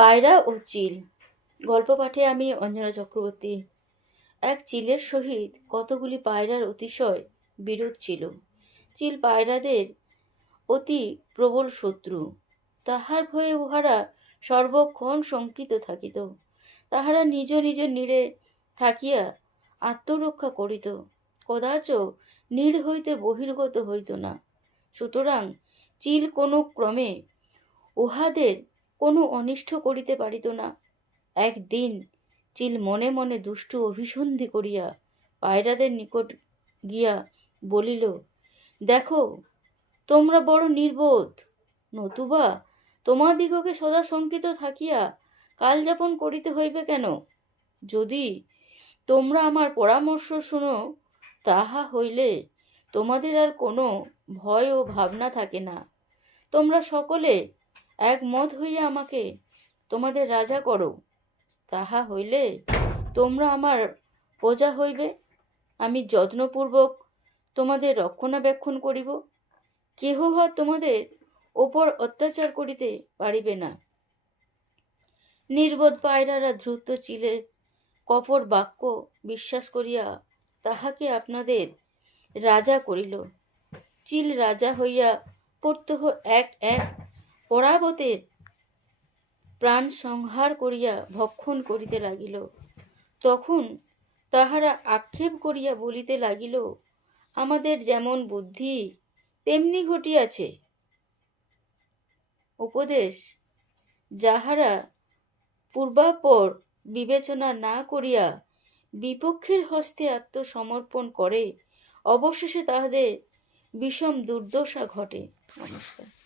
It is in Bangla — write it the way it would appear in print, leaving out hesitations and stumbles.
পায়রা ও চিল। গল্প পাঠে আমি অঞ্জনা চক্রবর্তী। এক চিলের সহিত কতগুলি পায়রার অতিশয় বিরোধ ছিল। চিল পায়রাদের অতি প্রবল শত্রু। তাহার ভয়ে উহারা সর্বক্ষণ শঙ্কিত থাকিত। তাহারা নিজ নিজ নীড়ে থাকিয়া আত্মরক্ষা করিত, কদাচ নীড় হইতে বহির্গত হইত না। সুতরাং চিল কোনো ক্রমে উহাদের কোনো অনিষ্ট করিতে পারিত না। একদিন চিল মনে মনে দুষ্টু অভিসন্ধি করিয়া পায়রাদের নিকট গিয়া বলিল, দেখো, তোমরা বড় নির্বোধ, নতুবা তোমাদিগকে সদা শঙ্কিত থাকিয়া কাল যাপন করিতে হইবে কেন? যদি তোমরা আমার পরামর্শ শুনো, তাহা হইলে তোমাদের আর কোনো ভয় ও ভাবনা থাকে না। তোমরা সকলে একমত হইয়া আমাকে তোমাদের রাজা করো, তাহা হইলে তোমরা আমার প্রজা হইবে। আমি যত্নপূর্বক তোমাদের রক্ষণাবেক্ষণ করিব। কেহ তোমাদের ওপর অত্যাচার করিতে পারিবে না। নির্বোধ পায়রারা দ্রুত চিলে কপট বাক্য বিশ্বাস করিয়া তাহাকে আপনাদের রাজা করিল। চিল রাজা হইয়া প্রত্যহ এক এক পরাবতের প্রাণ সংহার করিয়া ভক্ষণ করিতে লাগিল। তখন তাহারা আক্ষেপ করিয়া বলিতে লাগিল, আমাদের যেমন বুদ্ধি তেমনি ঘটিয়াছে। উপদেশ, যাহারা পূর্বাপর বিবেচনা না করিয়া বিপক্ষের হস্তে আত্মসমর্পণ করে, অবশেষে তাহাদের বিষম দুর্দশা ঘটে। নমস্কার।